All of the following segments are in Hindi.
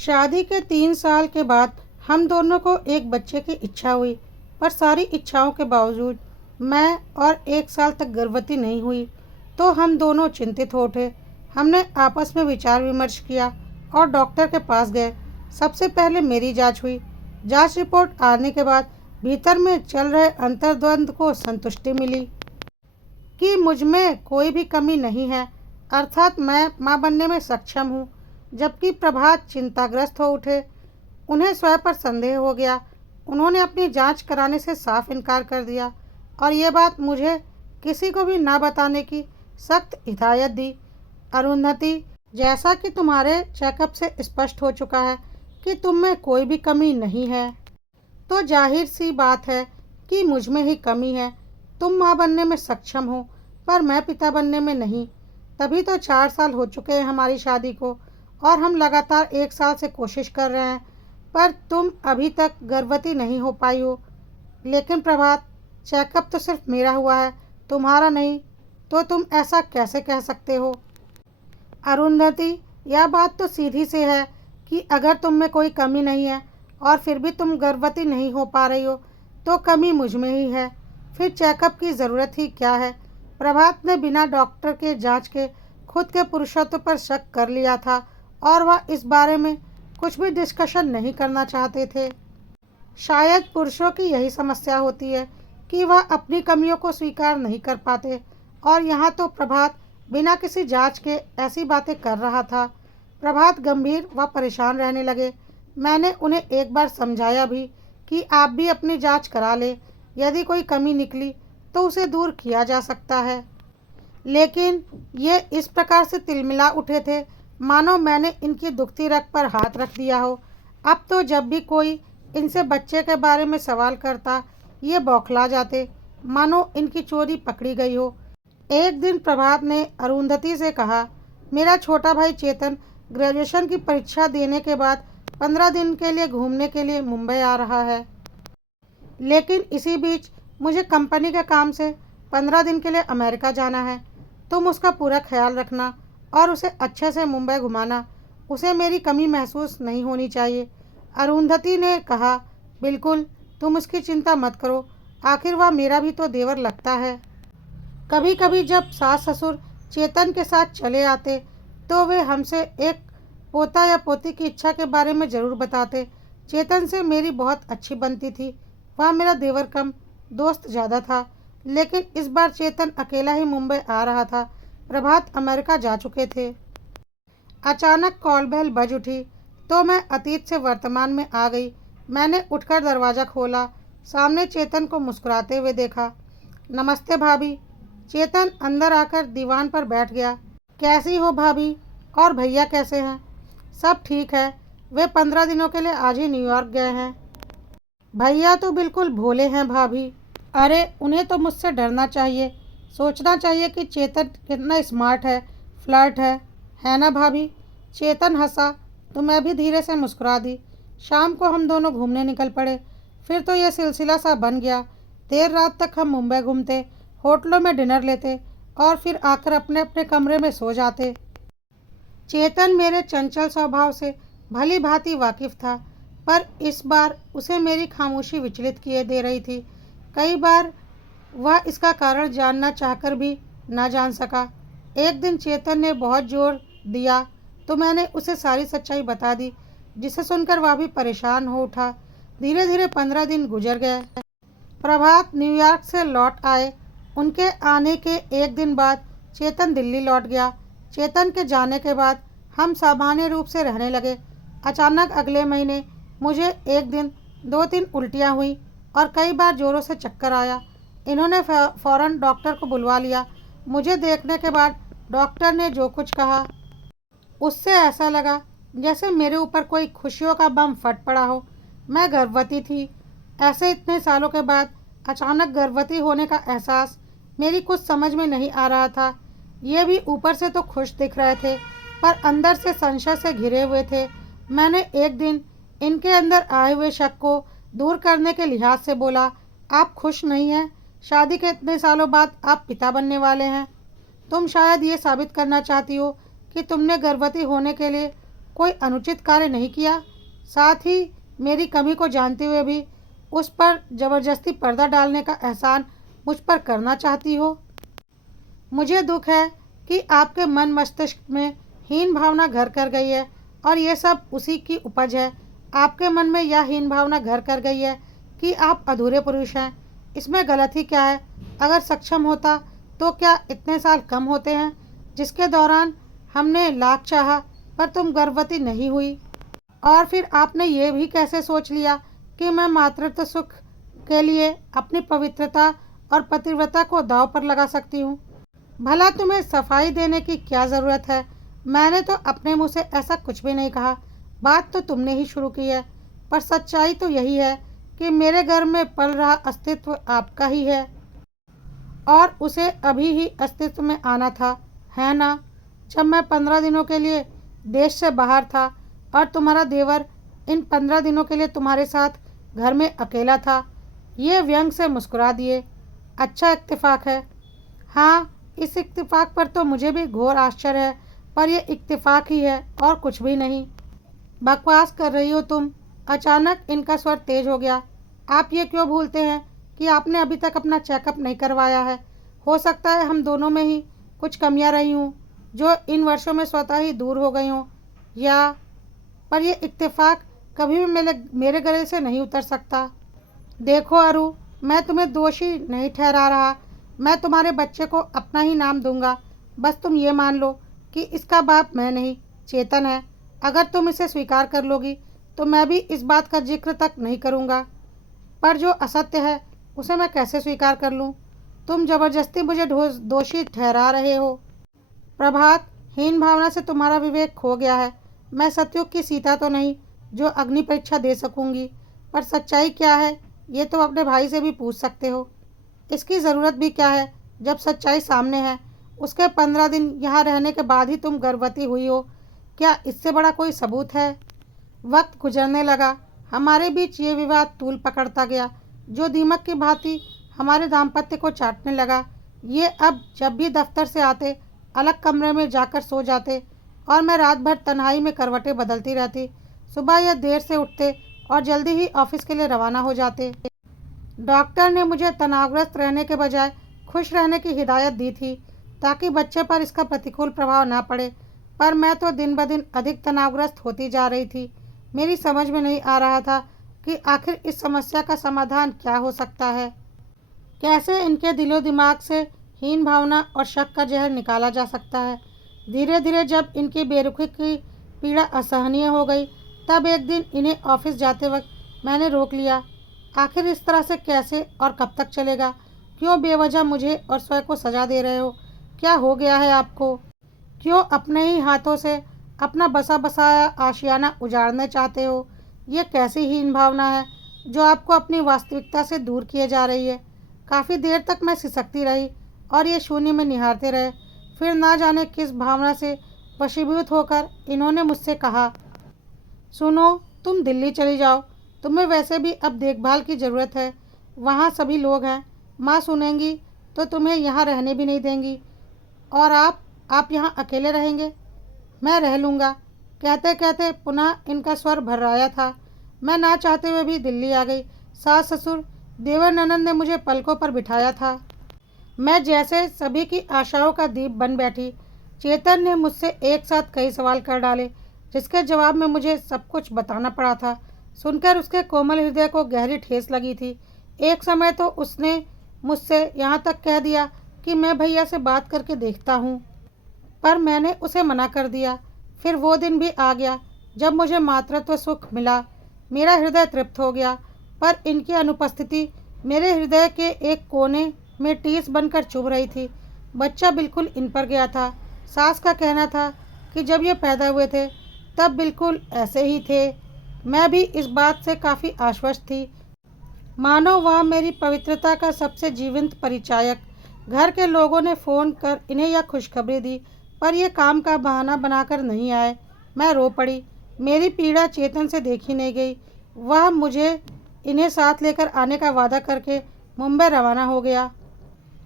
शादी के 3 साल के बाद हम दोनों को एक बच्चे की इच्छा हुई, पर सारी इच्छाओं के बावजूद मैं और 1 साल तक गर्भवती नहीं हुई। तो हम दोनों चिंतित हो उठे। हमने आपस में विचार विमर्श किया और डॉक्टर के पास गए। सबसे पहले मेरी जांच हुई। जांच रिपोर्ट आने के बाद भीतर में चल रहे अंतर्द्वंद को संतुष्टि मिली कि मुझ में कोई भी कमी नहीं है, अर्थात मैं मां बनने में सक्षम हूँ। जबकि प्रभात चिंताग्रस्त हो उठे। उन्हें स्वयं पर संदेह हो गया। उन्होंने अपनी जांच कराने से साफ इनकार कर दिया और ये बात मुझे किसी को भी ना बताने की सख्त हिदायत दी। अरुंधति, जैसा कि तुम्हारे चेकअप से स्पष्ट हो चुका है कि तुम में कोई भी कमी नहीं है, तो जाहिर सी बात है कि मुझ में ही कमी है। तुम माँ बनने में सक्षम हो, पर मैं पिता बनने में नहीं। तभी तो 4 साल हो चुके हैं हमारी शादी को और हम लगातार 1 साल से कोशिश कर रहे हैं, पर तुम अभी तक गर्भवती नहीं हो पाई हो। लेकिन प्रभात, चेकअप तो सिर्फ मेरा हुआ है, तुम्हारा नहीं, तो तुम ऐसा कैसे कह सकते हो? अरुंधति, यह बात तो सीधी से है कि अगर तुम में कोई कमी नहीं है और फिर भी तुम गर्भवती नहीं हो पा रही हो, तो कमी मुझ में ही है। फिर चेकअप की ज़रूरत ही क्या है? प्रभात ने बिना डॉक्टर के जांच के खुद के पुरुषत्व पर शक कर लिया था और वह इस बारे में कुछ भी डिस्कशन नहीं करना चाहते थे। शायद पुरुषों की यही समस्या होती है कि वह अपनी कमियों को स्वीकार नहीं कर पाते, और यहाँ तो प्रभात बिना किसी जांच के ऐसी बातें कर रहा था। प्रभात गंभीर व परेशान रहने लगे। मैंने उन्हें एक बार समझाया भी कि आप भी अपनी जांच करा लें। यदि कोई कमी निकली तो उसे दूर किया जा सकता है। लेकिन ये इस प्रकार से तिलमिला उठे थे मानो मैंने इनकी दुखती रग पर हाथ रख दिया हो। अब तो जब भी कोई इनसे बच्चे के बारे में सवाल करता, ये बौखला जाते मानो इनकी चोरी पकड़ी गई हो। एक दिन प्रभात ने अरुंधति से कहा, मेरा छोटा भाई चेतन ग्रेजुएशन की परीक्षा देने के बाद 15 दिन के लिए घूमने के लिए मुंबई आ रहा है। लेकिन इसी बीच मुझे कंपनी के काम से 15 दिन के लिए अमेरिका जाना है। तुम उसका पूरा ख्याल रखना और उसे अच्छे से मुंबई घुमाना। उसे मेरी कमी महसूस नहीं होनी चाहिए। अरुंधति ने कहा, बिल्कुल, तुम उसकी चिंता मत करो। आखिर वह मेरा भी तो देवर लगता है। कभी कभी जब सास ससुर चेतन के साथ चले आते तो वे हमसे एक पोता या पोती की इच्छा के बारे में ज़रूर बताते। चेतन से मेरी बहुत अच्छी बनती थी। वह मेरा देवर कम, दोस्त ज़्यादा था। लेकिन इस बार चेतन अकेला ही मुंबई आ रहा था। प्रभात अमेरिका जा चुके थे। अचानक कॉल बेल बज उठी तो मैं अतीत से वर्तमान में आ गई। मैंने उठकर दरवाज़ा खोला। सामने चेतन को मुस्कुराते हुए देखा। नमस्ते भाभी। चेतन अंदर आकर दीवान पर बैठ गया। कैसी हो भाभी? और भैया कैसे हैं? सब ठीक है। वे 15 दिनों के लिए आज ही न्यूयॉर्क गए हैं। भैया तो बिल्कुल भोले हैं भाभी। अरे, उन्हें तो मुझसे डरना चाहिए। सोचना चाहिए कि चेतन कितना स्मार्ट है, फ्लर्ट है ना भाभी? चेतन हंसा तो मैं भी धीरे से मुस्कुरा दी। शाम को हम दोनों घूमने निकल पड़े। फिर तो यह सिलसिला सा बन गया। देर रात तक हम मुंबई घूमते, होटलों में डिनर लेते और फिर आकर अपने अपने कमरे में सो जाते। चेतन मेरे चंचल स्वभाव से भली भांति वाकिफ था, पर इस बार उसे मेरी खामोशी विचलित किए दे रही थी। कई बार वह इसका कारण जानना चाहकर भी ना जान सका। एक दिन चेतन ने बहुत जोर दिया तो मैंने उसे सारी सच्चाई बता दी, जिसे सुनकर वह भी परेशान हो उठा। धीरे धीरे 15 दिन गुजर गए। प्रभात न्यूयॉर्क से लौट आए। उनके आने के एक दिन बाद चेतन दिल्ली लौट गया। चेतन के जाने के बाद हम सामान्य रूप से रहने लगे। अचानक अगले महीने मुझे एक दिन 2-3 उल्टियाँ हुई और कई बार जोरों से चक्कर आया। इन्होंने फौरन डॉक्टर को बुलवा लिया। मुझे देखने के बाद डॉक्टर ने जो कुछ कहा, उससे ऐसा लगा जैसे मेरे ऊपर कोई खुशियों का बम फट पड़ा हो। मैं गर्भवती थी। ऐसे इतने सालों के बाद अचानक गर्भवती होने का एहसास मेरी कुछ समझ में नहीं आ रहा था। ये भी ऊपर से तो खुश दिख रहे थे, पर अंदर से संशय से घिरे हुए थे। मैंने एक दिन इनके अंदर आए हुए शक को दूर करने के लिहाज से बोला, आप खुश नहीं हैं? शादी के इतने सालों बाद आप पिता बनने वाले हैं। तुम शायद ये साबित करना चाहती हो कि तुमने गर्भवती होने के लिए कोई अनुचित कार्य नहीं किया। साथ ही मेरी कमी को जानते हुए भी उस पर ज़बरदस्ती पर्दा डालने का एहसान मुझ पर करना चाहती हो। मुझे दुख है कि आपके मन मस्तिष्क में हीन भावना घर कर गई है और ये सब उसी की उपज है। आपके मन में यह हीन भावना घर कर गई है कि आप अधूरे पुरुष हैं। इसमें गलती क्या है? अगर सक्षम होता तो क्या इतने साल कम होते हैं जिसके दौरान हमने लाख चाहा पर तुम गर्भवती नहीं हुई? और फिर आपने ये भी कैसे सोच लिया कि मैं मातृत्व सुख के लिए अपनी पवित्रता और पतिव्रता को दांव पर लगा सकती हूँ? भला तुम्हें सफाई देने की क्या ज़रूरत है? मैंने तो अपने मुंह से ऐसा कुछ भी नहीं कहा। बात तो तुमने ही शुरू की है। पर सच्चाई तो यही है कि मेरे घर में पल रहा अस्तित्व आपका ही है और उसे अभी ही अस्तित्व में आना था, है ना? जब मैं 15 दिनों के लिए देश से बाहर था और तुम्हारा देवर इन 15 दिनों के लिए तुम्हारे साथ घर में अकेला था। ये व्यंग से मुस्कुरा दिए। अच्छा इत्तेफाक है। हाँ, इस इत्तेफाक पर तो मुझे भी घोर आश्चर्य है, पर यह इत्तेफाक ही है और कुछ भी नहीं। बकवास कर रही हो तुम। अचानक इनका स्वर तेज हो गया। आप ये क्यों भूलते हैं कि आपने अभी तक अपना चेकअप नहीं करवाया है? हो सकता है हम दोनों में ही कुछ कमियां रही हूँ जो इन वर्षों में स्वतः ही दूर हो गई हों। या पर यह इत्तेफाक कभी भी मेरे गले से नहीं उतर सकता। देखो अरु, मैं तुम्हें दोषी नहीं ठहरा रहा। मैं तुम्हारे बच्चे को अपना ही नाम दूंगा। बस तुम ये मान लो कि इसका बाप मैं नहीं, चेतन है। अगर तुम इसे स्वीकार कर लोगी तो मैं भी इस बात का जिक्र तक नहीं करूंगा। पर जो असत्य है उसे मैं कैसे स्वीकार कर लूं? तुम जबरदस्ती मुझे दोषी ठहरा रहे हो। प्रभात, हीन भावना से तुम्हारा विवेक खो गया है। मैं सतयुग की सीता तो नहीं जो अग्नि परीक्षा दे सकूंगी, पर सच्चाई क्या है ये तो अपने भाई से भी पूछ सकते हो। इसकी ज़रूरत भी क्या है जब सच्चाई सामने है? उसके 15 दिन यहाँ रहने के बाद ही तुम गर्भवती हुई हो। क्या इससे बड़ा कोई सबूत है? वक्त गुजरने लगा। हमारे बीच ये विवाद तूल पकड़ता गया जो दीमक की भांति हमारे दाम्पत्य को चाटने लगा। ये अब जब भी दफ्तर से आते अलग कमरे में जाकर सो जाते और मैं रात भर तन्हाई में करवटें बदलती रहती। सुबह यह देर से उठते और जल्दी ही ऑफिस के लिए रवाना हो जाते। डॉक्टर ने मुझे तनावग्रस्त रहने के बजाय खुश रहने की हिदायत दी थी ताकि बच्चे पर इसका प्रतिकूल प्रभाव ना पड़े, पर मैं तो दिन ब दिन अधिक तनावग्रस्त होती जा रही थी। मेरी समझ में नहीं आ रहा था कि आखिर इस समस्या का समाधान क्या हो सकता है। कैसे इनके दिलो दिमाग से हीन भावना और शक का जहर निकाला जा सकता है। धीरे धीरे जब इनकी बेरुखी की पीड़ा असहनीय हो गई तब एक दिन इन्हें ऑफिस जाते वक्त मैंने रोक लिया। आखिर इस तरह से कैसे और कब तक चलेगा? क्यों बेवजह मुझे और स्वयं को सजा दे रहे हो? क्या हो गया है आपको? क्यों अपने ही हाथों से अपना बसा बसाया आशियाना उजाड़ने चाहते हो? ये कैसी हीन भावना है जो आपको अपनी वास्तविकता से दूर किए जा रही है? काफ़ी देर तक मैं सिसकती रही और ये शून्य में निहारते रहे। फिर ना जाने किस भावना से वशीभूत होकर इन्होंने मुझसे कहा, सुनो, तुम दिल्ली चली जाओ। तुम्हें वैसे भी अब देखभाल की ज़रूरत है। वहाँ सभी लोग हैं। माँ सुनेंगी तो तुम्हें यहाँ रहने भी नहीं देंगी और आप यहाँ अकेले रहेंगे। मैं रह लूँगा। कहते कहते पुनः इनका स्वर भर्राया था। मैं ना चाहते हुए भी दिल्ली आ गई। सास ससुर देवर ननद ने मुझे पलकों पर बिठाया था। मैं जैसे सभी की आशाओं का दीप बन बैठी। चेतन ने मुझसे एक साथ कई सवाल कर डाले जिसके जवाब में मुझे सब कुछ बताना पड़ा था। सुनकर उसके कोमल हृदय को गहरी ठेस लगी थी। एक समय तो उसने मुझसे यहाँ तक कह दिया कि मैं भैया से बात करके देखता हूँ, पर मैंने उसे मना कर दिया। फिर वो दिन भी आ गया जब मुझे मातृत्व सुख मिला। मेरा हृदय तृप्त हो गया, पर इनकी अनुपस्थिति मेरे हृदय के एक कोने में टीस बनकर चुभ रही थी। बच्चा बिल्कुल इन पर गया था। सास का कहना था कि जब ये पैदा हुए थे तब बिल्कुल ऐसे ही थे। मैं भी इस बात से काफ़ी आश्वस्त थी, मानो वह मेरी पवित्रता का सबसे जीवंत परिचायक। घर के लोगों ने फ़ोन कर इन्हें यह खुशखबरी दी, पर यह काम का बहाना बनाकर नहीं आए। मैं रो पड़ी। मेरी पीड़ा चेतन से देखी नहीं गई। वह मुझे इन्हें साथ लेकर आने का वादा करके मुंबई रवाना हो गया।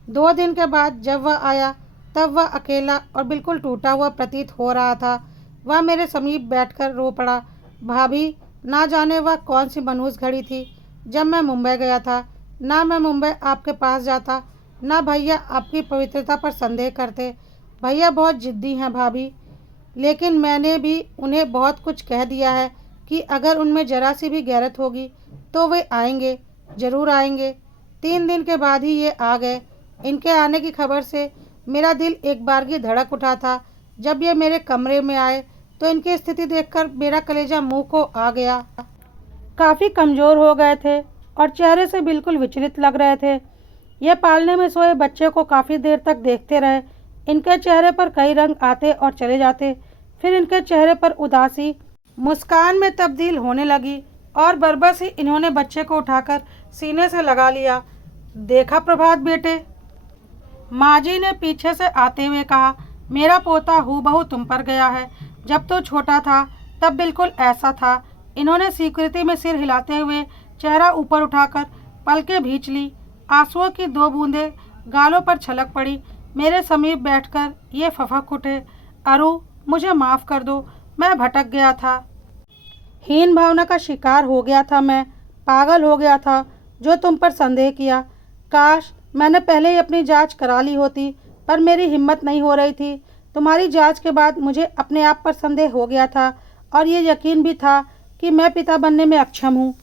2 दिन के बाद जब वह आया तब वह अकेला और बिल्कुल टूटा हुआ प्रतीत हो रहा था। वह मेरे समीप बैठकर रो पड़ा। भाभी, ना जाने वह कौन सी मनहूस घड़ी थी जब मैं मुंबई गया था। ना मैं मुंबई आपके पास जाता, ना भैया आपकी पवित्रता पर संदेह करते। भैया बहुत जिद्दी हैं भाभी, लेकिन मैंने भी उन्हें बहुत कुछ कह दिया है कि अगर उनमें जरा सी भी गैरत होगी तो वे आएंगे, ज़रूर आएंगे। 3 दिन के बाद ही ये आ गए। इनके आने की खबर से मेरा दिल एक बारगी धड़क उठा था। जब ये मेरे कमरे में आए तो इनकी स्थिति देखकर मेरा कलेजा मुंह को आ गया। काफ़ी कमज़ोर हो गए थे और चेहरे से बिल्कुल विचलित लग रहे थे। ये पालने में सोए बच्चे को काफ़ी देर तक देखते रहे। इनके चेहरे पर कई रंग आते और चले जाते, फिर इनके चेहरे पर उदासी मुस्कान में तब्दील होने लगी और बरबस ही इन्होंने बच्चे को उठाकर सीने से लगा लिया। देखा प्रभात बेटे, माँ जी ने पीछे से आते हुए कहा, मेरा पोता हूबहू तुम पर गया है। जब तो छोटा था तब बिल्कुल ऐसा था। इन्होंने स्वीकृति में सिर हिलाते हुए चेहरा ऊपर उठाकर पलकें भींच ली। आंसुओं की 2 बूंदें गालों पर छलक पड़ी। मेरे समीप बैठकर ये फफक उठे, अरु, मुझे माफ़ कर दो, मैं भटक गया था। हीन भावना का शिकार हो गया था मैं, पागल हो गया था जो तुम पर संदेह किया। काश मैंने पहले ही अपनी जांच करा ली होती, पर मेरी हिम्मत नहीं हो रही थी। तुम्हारी जांच के बाद मुझे अपने आप पर संदेह हो गया था और ये यकीन भी था कि मैं पिता बनने में अक्षम हूँ।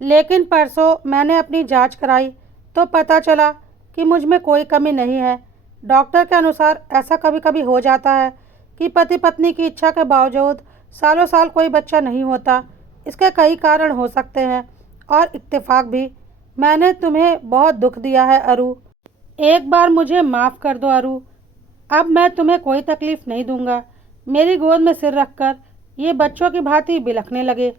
लेकिन परसों मैंने अपनी जांच कराई तो पता चला कि मुझ में कोई कमी नहीं है। डॉक्टर के अनुसार ऐसा कभी कभी हो जाता है कि पति पत्नी की इच्छा के बावजूद सालों साल कोई बच्चा नहीं होता। इसके कई कारण हो सकते हैं और इत्तेफाक भी। मैंने तुम्हें बहुत दुख दिया है अरु। एक बार मुझे माफ़ कर दो अरु। अब मैं तुम्हें कोई तकलीफ़ नहीं दूंगा। मेरी गोद में सिर रखकर ये बच्चों की भांति बिलखने लगे।